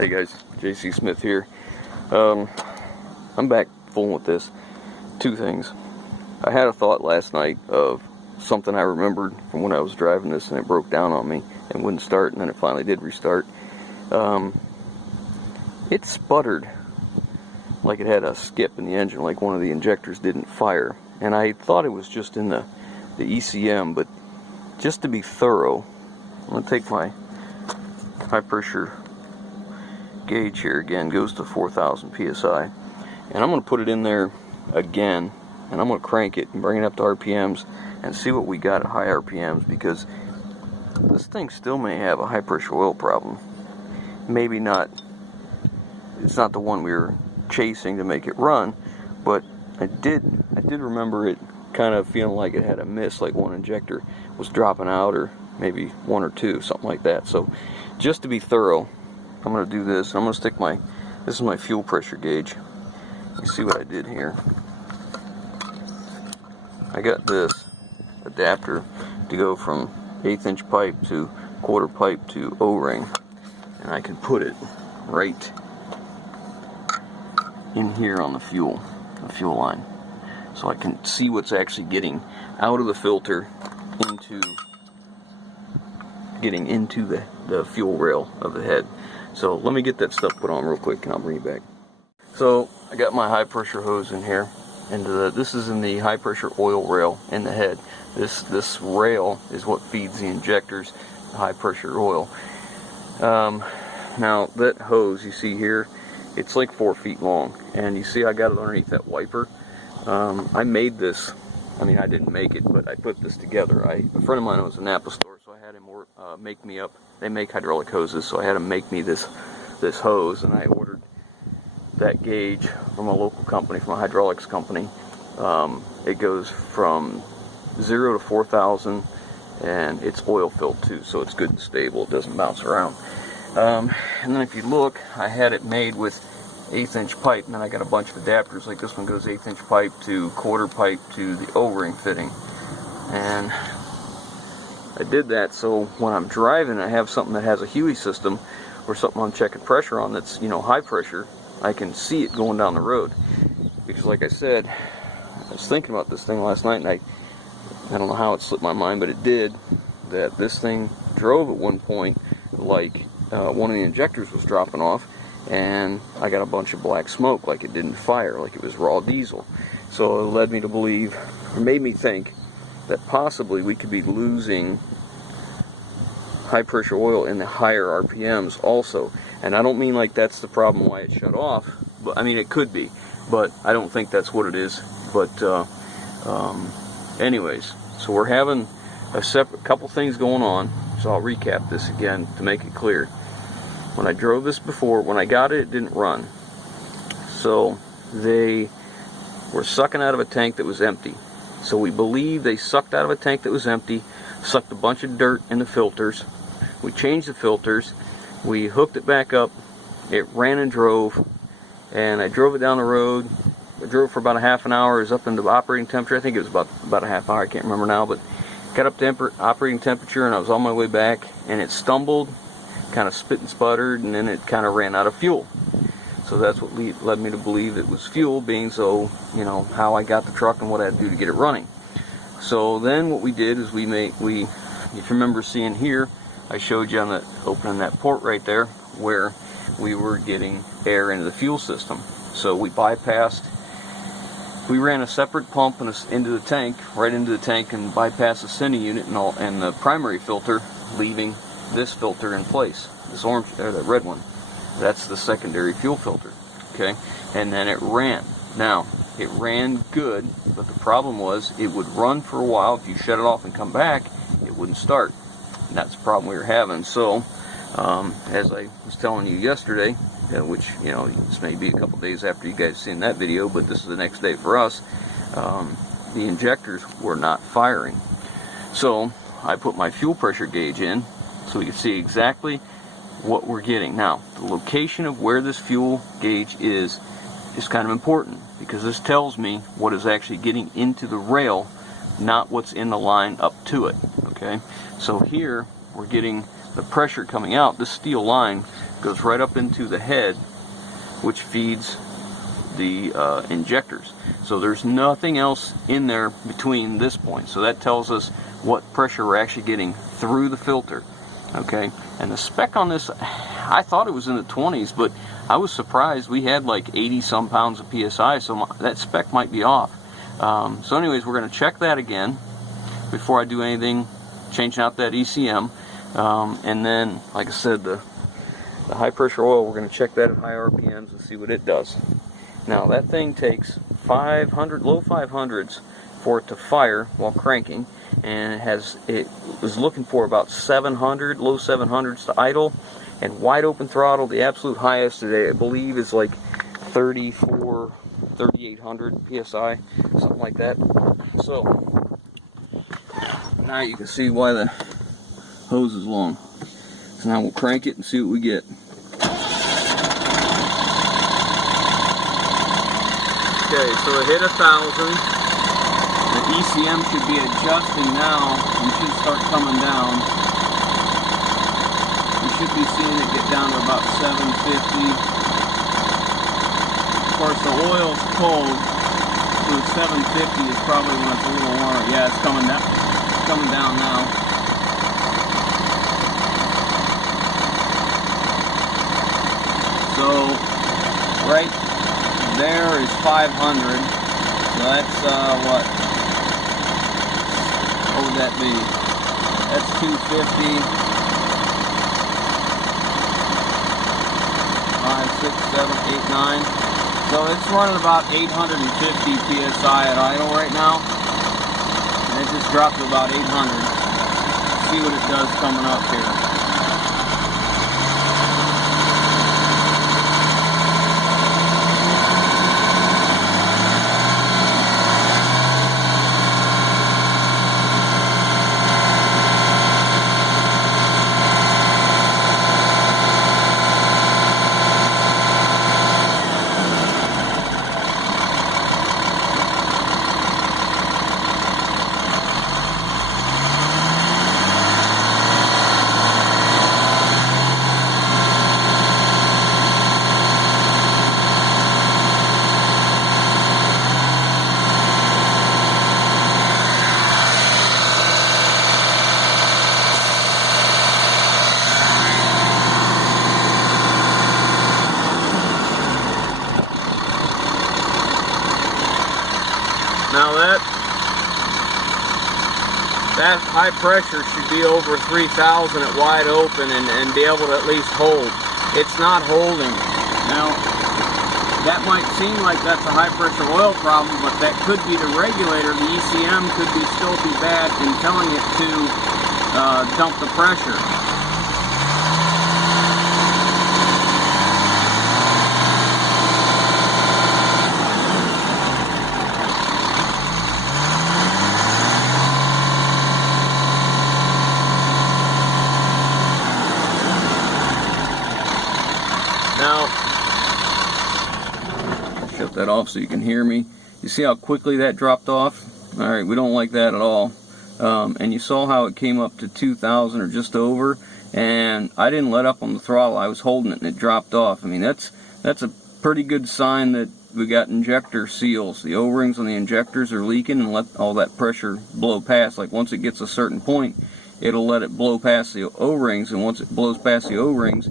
Hey guys, JC Smith here. I'm back full with this. Two things. I had a thought last night of something I remembered from when I was driving this and it broke down on me and wouldn't start, and then it finally did restart. It sputtered like it had a skip in the engine, like one of the injectors didn't fire. And I thought it was just in the ECM, but just to be thorough, I'm going to take my high pressure gauge here again, goes to 4,000 psi, and I'm going to put it in there again, and I'm going to crank it and bring it up to RPMs and see what we got at high RPMs, because this thing still may have a high pressure oil problem. Maybe not, it's not the one we were chasing to make it run, but I did remember it kind of feeling like it had a miss, like one injector was dropping out, or maybe one or two, something like that. So just to be thorough, I'm going to do this. I'm going to stick this is my fuel pressure gauge. You see what I did here. I got this adapter to go from 1/8 inch pipe to 1/4 pipe to O-ring, and I can put it right in here on the fuel line, so I can see what's actually getting out of the filter getting into the fuel rail of the head. So let me get that stuff put on real quick and I'll bring you back. So I got my high pressure hose in here, and this is in the high pressure oil rail in the head. This rail is what feeds the injectors the high pressure oil. Now that hose you see here, it's like 4 feet long, and you see I got it underneath that wiper. I made this, I mean I didn't make it, but I put this together. A friend of mine owns a Napa store, so I had him make me up. They make hydraulic hoses, so I had him make me this hose, and I ordered that gauge from a local company, from a hydraulics company. It goes from 0 to 4,000, and it's oil filled too, so it's good and stable. It doesn't bounce around. And then if you look, I had it made with 1/8 inch pipe, and then I got a bunch of adapters. Like this one goes 1/8 inch pipe to 1/4 pipe to the O-ring fitting, and I did that so when I'm driving, I have something that has a Huey system or something I'm checking pressure on that's, high pressure. I can see it going down the road, because like I said, I was thinking about this thing last night, and I don't know how it slipped my mind, but it did, that this thing drove at one point like one of the injectors was dropping off, and I got a bunch of black smoke, like it didn't fire, like it was raw diesel. So it led me to believe, or made me think, that possibly we could be losing high pressure oil in the higher RPMs also. And I don't mean like that's the problem why it shut off, but I mean it could be, but I don't think that's what it is. But anyways, so we're having a couple things going on, so I'll recap this again to make it clear. When I drove this before, when I got it, it didn't run. So they were sucking out of a tank that was empty. So we believe they sucked out of a tank that was empty, sucked a bunch of dirt in the filters. We changed the filters, we hooked it back up, it ran and drove, and I drove it down the road. I drove for about a half an hour. It was up into operating temperature. I think it was about a half hour, I can't remember now, but got up to operating temperature, and I was on my way back, and it stumbled, kind of spit and sputtered, and then it kind of ran out of fuel. So that's what led me to believe it was fuel, being so, how I got the truck and what I had to do to get it running. So then what we did is if you remember seeing here, I showed you on opening that port right there, where we were getting air into the fuel system. So we ran a separate pump into the tank, right into the tank, and bypassed the sending unit and the primary filter, leaving this filter in place, this orange, or the red one. That's the secondary fuel filter, okay? And then it ran. Now, it ran good, but the problem was it would run for a while. If you shut it off and come back, it wouldn't start. And that's the problem we were having. So, as I was telling you yesterday, which, this may be a couple days after you guys seen that video, but this is the next day for us, the injectors were not firing. So, I put my fuel pressure gauge in so we can see exactly what we're getting. Now, the location of where this fuel gauge is kind of important, because this tells me what is actually getting into the rail, not what's in the line up to it. Okay, so here we're getting the pressure coming out. This steel line goes right up into the head, which feeds the injectors. So there's nothing else in there between this point. So that tells us what pressure we're actually getting through the filter. Okay, and the spec on this, I thought it was in the 20s, but I was surprised. We had like 80 some pounds of PSI, so that spec might be off. So anyways, we're going to check that again before I do anything, changing out that ECM. And then, like I said, the high pressure oil, we're going to check that at high RPMs and see what it does. Now that thing takes 500, low 500s for it to fire while cranking, and it was looking for about 700, low 700s to idle, and wide open throttle, the absolute highest today, I believe, is like 3,800 PSI, something like that. So now you can see why the hose is long. So now we'll crank it and see what we get. Okay, so it hit 1,000. The ECM should be adjusting now. We should start coming down. We should be seeing it get down to about 750. Of course, the oil's cold, so 750 is probably when it's a little warmer. Yeah, it's coming down. It's coming down now. So right there is 500. So that's what would that be? That's 250. 5, 6, 7, 8, 9. So it's running about 850 PSI at idle right now. And it just dropped to about 800. See what it does coming up here. Now that high pressure should be over 3,000 at wide open and be able to at least hold. It's not holding. Now, that might seem like that's a high pressure oil problem, but that could be the regulator. The ECM could still be bad in telling it to dump the pressure. Now, shut that off so you can hear me. You see how quickly that dropped off? Alright, we don't like that at all. And you saw how it came up to 2,000 or just over, and I didn't let up on the throttle. I was holding it and it dropped off. I mean, that's a pretty good sign that we got injector seals. The O-rings on the injectors are leaking and let all that pressure blow past. Like once it gets a certain point, it'll let it blow past the O-rings, and once it blows past the O-rings,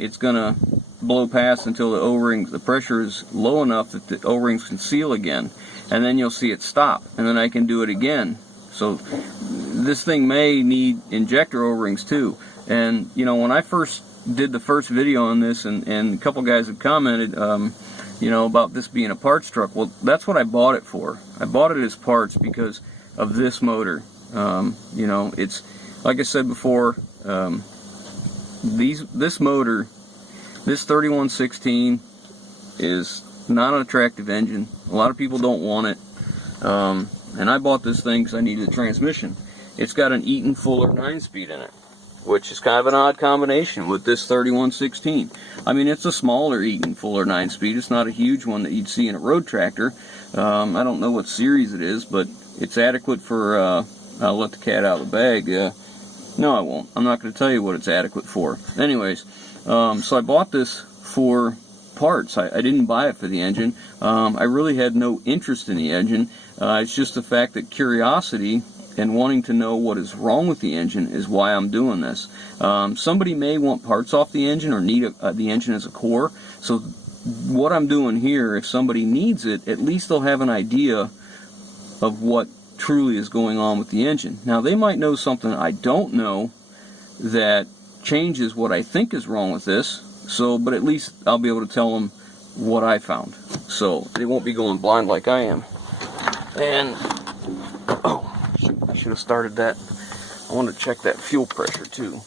it's gonna blow past until the O-rings, the pressure is low enough that the O-rings can seal again, and then you'll see it stop, and then I can do it again. So this thing may need injector O-rings too. And you know, when I first did the first video on this, and a couple guys have commented, you know, about this being a parts truck. Well, that's what I bought it for. I bought it as parts because of this motor. You know, it's like I said before, this motor, this 3116 is not an attractive engine. A lot of people don't want it, and I bought this thing because I needed a transmission. It's got an Eaton Fuller 9-speed in it, which is kind of an odd combination with this 3116. I mean, it's a smaller Eaton Fuller 9-speed. It's not a huge one that you'd see in a road tractor. I don't know what series it is, but it's adequate for, I'll let the cat out of the bag. No, I won't. I'm not going to tell you what it's adequate for. Anyways, So I bought this for parts. I didn't buy it for the engine. I really had no interest in the engine. It's just the fact that curiosity and wanting to know what is wrong with the engine is why I'm doing this. Somebody may want parts off the engine or need the engine as a core. So what I'm doing here, if somebody needs it, at least they'll have an idea of what truly is going on with the engine. Now they might know something I don't know that changes what I think is wrong with this. So, but at least I'll be able to tell them what I found. So they won't be going blind like I am. And oh, I should have started that. I want to check that fuel pressure too.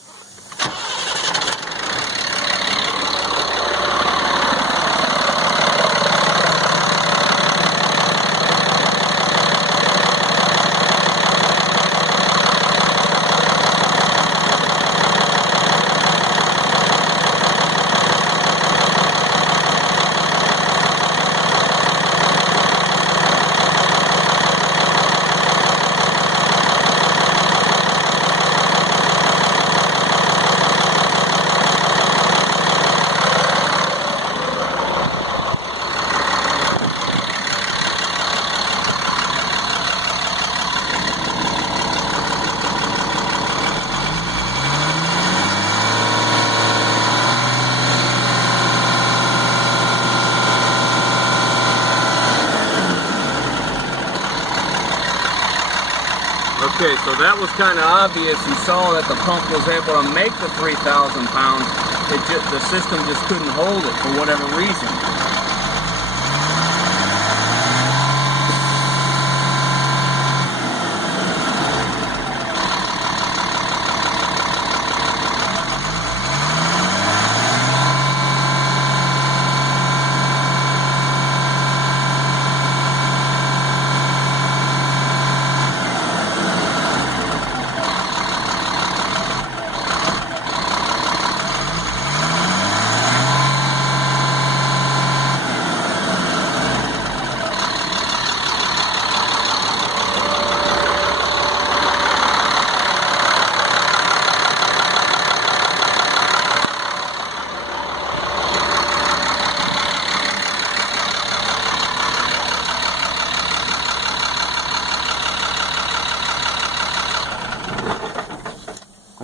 Okay, so that was kind of obvious. You saw that the pump was able to make the 3,000 pounds. The system just couldn't hold it for whatever reason.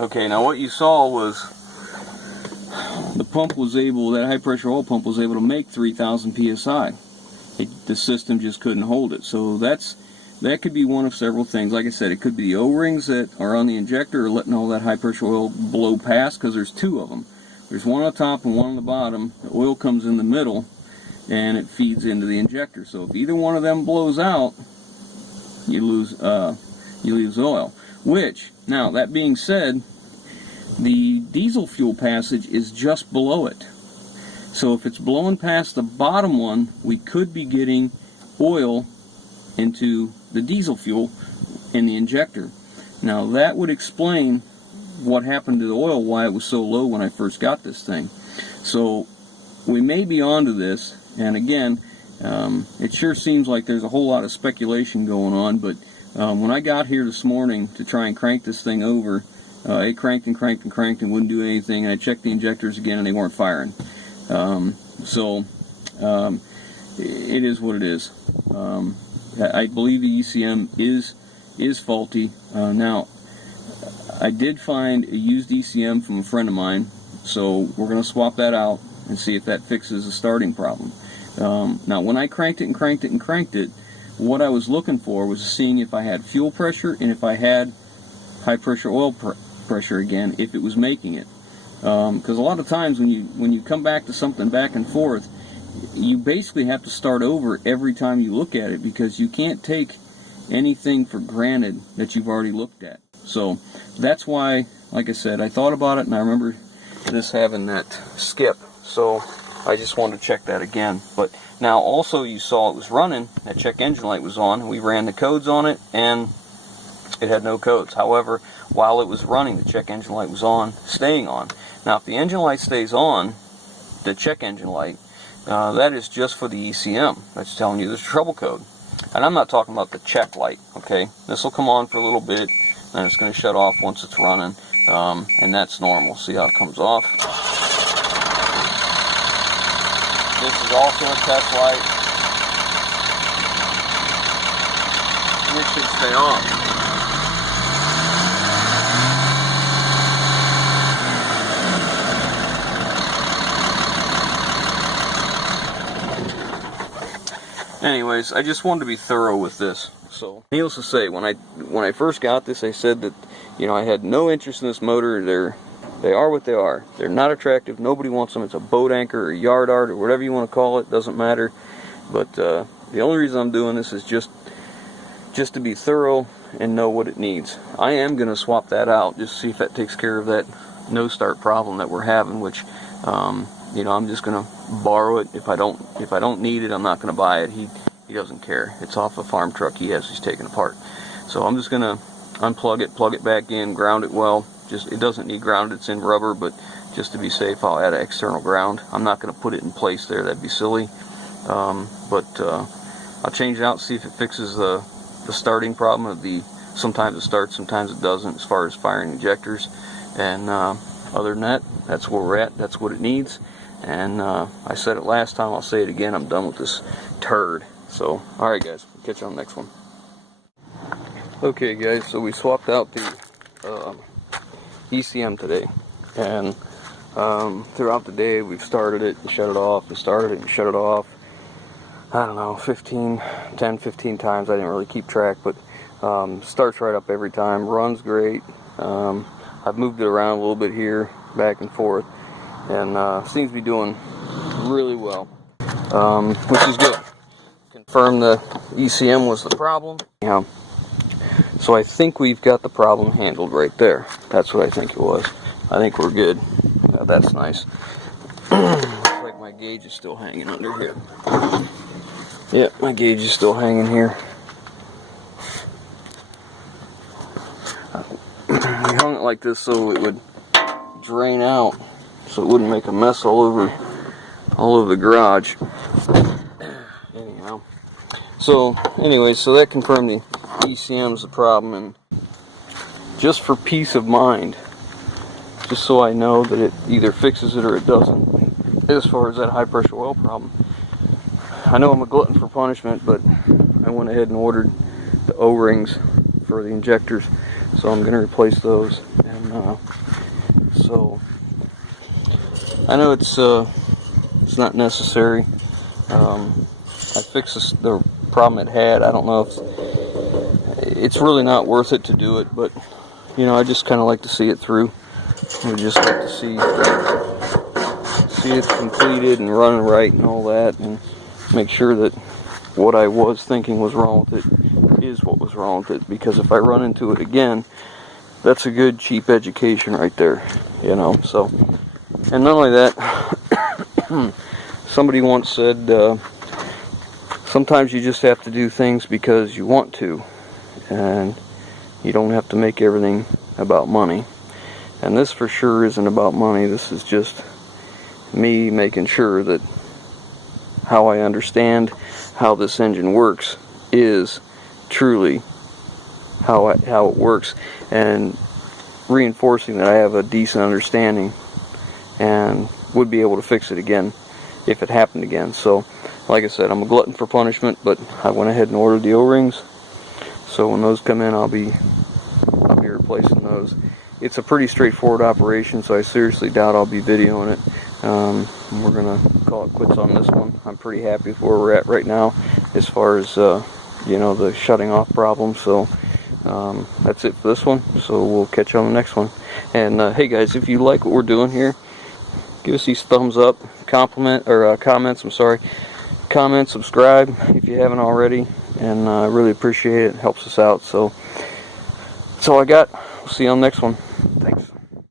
Okay, now what you saw was the pump was able, that high pressure oil pump was able to make 3,000 psi. The system just couldn't hold it. So that could be one of several things. Like I said, it could be the O-rings that are on the injector or letting all that high pressure oil blow past, because there's two of them. There's one on the top and one on the bottom. The oil comes in the middle and it feeds into the injector. So if either one of them blows out, you lose oil. Which, now that being said, the diesel fuel passage is just below it. So if it's blowing past the bottom one, we could be getting oil into the diesel fuel in the injector. Now that would explain what happened to the oil, why it was so low when I first got this thing. So we may be onto this, and again, it sure seems like there's a whole lot of speculation going on, but when I got here this morning to try and crank this thing over, it cranked and cranked and cranked and wouldn't do anything, and I checked the injectors again and they weren't firing. It is what it is. I believe the ECM is faulty. Now, I did find a used ECM from a friend of mine, so we're going to swap that out and see if that fixes the starting problem. Now, when I cranked it and cranked it and cranked it, what I was looking for was seeing if I had fuel pressure and if I had high pressure oil pressure again, if it was making it. Because a lot of times when you come back to something back and forth, you basically have to start over every time you look at it, because you can't take anything for granted that you've already looked at. So that's why, like I said, I thought about it, and I remember this having that skip. So I just wanted to check that again. But now also you saw it was running, that check engine light was on, we ran the codes on it, and it had no codes. However, while it was running, the check engine light was on, staying on. Now if the engine light stays on, the check engine light, that is just for the ECM. That's telling you there's a trouble code. And I'm not talking about the check light, okay? This will come on for a little bit, and it's going to shut off once it's running, and that's normal. See how it comes off? This is also a test light. And it should stay off. Anyways, I just wanted to be thorough with this. So, needless to say, when I first got this, I said that, you know, I had no interest in this motor. They are what they are. They're not attractive. Nobody wants them. It's a boat anchor or yard art or whatever you want to call it. Doesn't matter. But the only reason I'm doing this is just to be thorough and know what it needs. I am going to swap that out just to see if that takes care of that no start problem that we're having, which you know, I'm just going to borrow it. If I don't need it, I'm not going to buy it. He doesn't care. It's off a farm truck he has. He's taken apart. So I'm just going to unplug it, plug it back in, ground it well. It doesn't need ground. It's in rubber, but just to be safe, I'll add an external ground. I'm not going to put it in place there. That'd be silly. But I'll change it out, see if it fixes the starting problem of sometimes it starts, sometimes it doesn't, as far as firing injectors. And other than that, that's where we're at. That's what it needs. And I said it last time, I'll say it again, I'm done with this turd. So, alright guys, we'll catch you on the next one. Okay guys, so we swapped out the ECM today. And throughout the day, we've started it and shut it off, and started it and shut it off. I don't know, 10, 15 times. I didn't really keep track, but starts right up every time. Runs great. I've moved it around a little bit here, back and forth, and seems to be doing really well, which is good. Confirmed the ECM was the problem. Yeah. So I think we've got the problem handled right there. That's what I think it was. I think we're good. That's nice. Looks like my gauge is still hanging under here. Yep, my gauge is still hanging here. We hung it like this so it would drain out, so it wouldn't make a mess all over the garage. Anyhow, so anyway, so that confirmed the ECM is the problem, and just for peace of mind, just so I know that it either fixes it or it doesn't, as far as that high pressure oil problem. I know I'm a glutton for punishment, but I went ahead and ordered the O-rings for the injectors, so I'm going to replace those. And so I know it's not necessary. I fixed the problem it had. I don't know if it's really not worth it to do it, but you know, I just kind of like to see it through. I would just like to see it completed and running right and all that, and make sure that what I was thinking was wrong with it is what was wrong with it, because if I run into it again, that's a good cheap education right there, you know. So, and not only that, somebody once said sometimes you just have to do things because you want to, and you don't have to make everything about money. And this for sure isn't about money. This is just me making sure that how I understand how this engine works is truly how it works, and reinforcing that I have a decent understanding and would be able to fix it again if it happened again. So like I said, I'm a glutton for punishment, but I went ahead and ordered the O-rings, so when those come in, I'll be replacing those. It's a pretty straightforward operation, so I seriously doubt I'll be videoing it. We're gonna call it quits on this one. I'm pretty happy with where we're at right now as far as you know, the shutting off problem. So that's it for this one, so we'll catch you on the next one. And hey guys, if you like what we're doing here, give us these thumbs up, comments, I'm sorry, comment, subscribe if you haven't already, and I really appreciate it. It helps us out. So that's all I got. We'll see you on the next one. Thanks.